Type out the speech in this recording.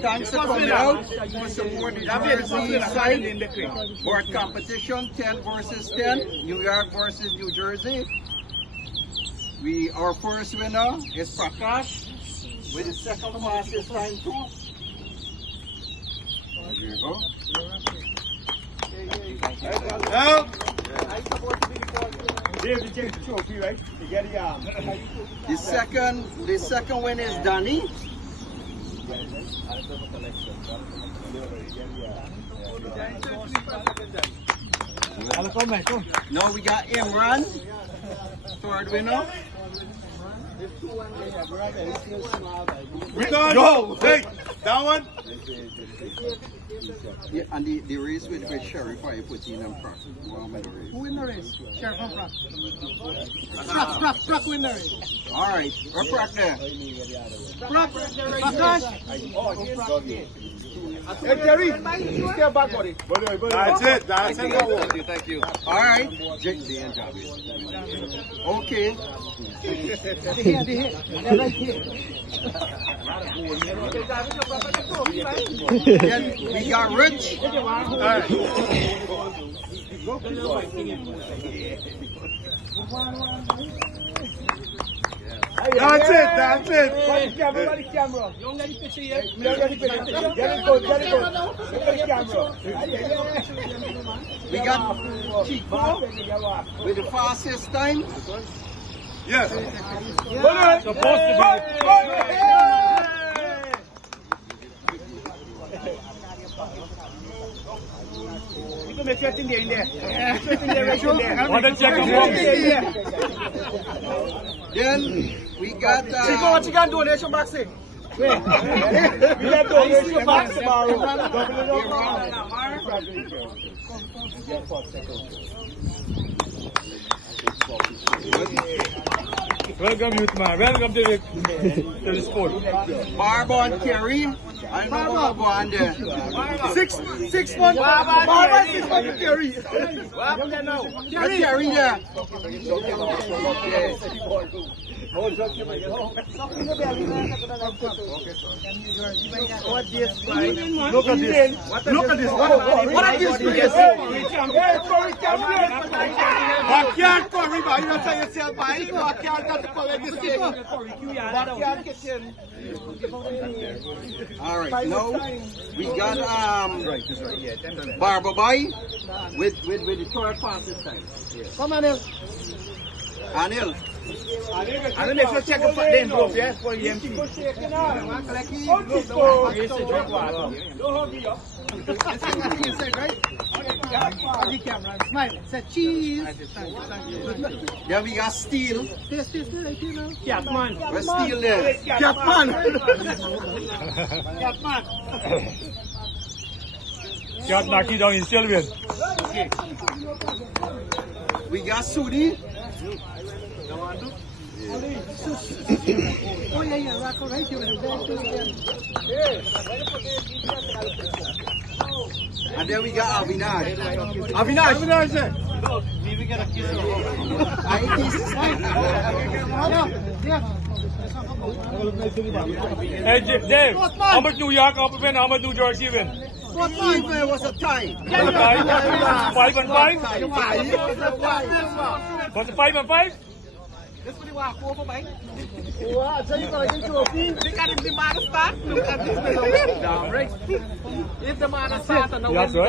Thanks for coming out for supporting the Jersey side. Board competition 10 versus 10, New York versus New Jersey. Our first winner is Prakash with the second fastest time too. There you go. No. Dave, you take the trophy, right? You get the arm. The second winner is Danny. Now we got Imran, third winner. Go! Hey, that one? Yeah, and the race with Sheriff, I put in and Pratt. Who win the race? Sheriff and Pratt. Pratt win the race. Alright, we're Pratt there. Pratt, Prakash. Hey, Terry, you stay back, buddy. That's it. That's it. Thank you. Alright. Okay. Then we got Rich. That's it. That's it. Body camera. You don't get the picture yet? You don't get the picture. Get it good. Get it good. Look at the camera. We got Chico with the fastest time. Yes. Supposed to be. You can make everything there in there. Want to check Then we got Chico, what you got donation box in? We got donation box tomorrow. Welcome, youth man. Welcome to the sport. Barbon Kerry. I don't know what go on there. 6 months. Barbon 6 months Kerry. Kerry there. Look at this. Look at this. What are these players? Backyard Curry, but you don't tell yourself, backyard got to collect this thing. Backyard kitchen. Alright, now we got Barber Boy with the third fastest time. Come on, Anil. Anil. Anil, make sure check the envelope, yeah, for EMT. Smile. Say cheese. Then we got Steel. Catman. Where's Steel there? Catman. Catman. Cat knock you down in Sylvian. We got Sudi. Oh yeah, rock right here. And then we got Avinash. Avinash. Hey, Dave, how much New York win? How much New Jersey win? Even was a tie. 5 and 5? Was it 5 and 5? This is what I for me. Wow, so you got into a field. They got him the man start. Look at this. If the man starts,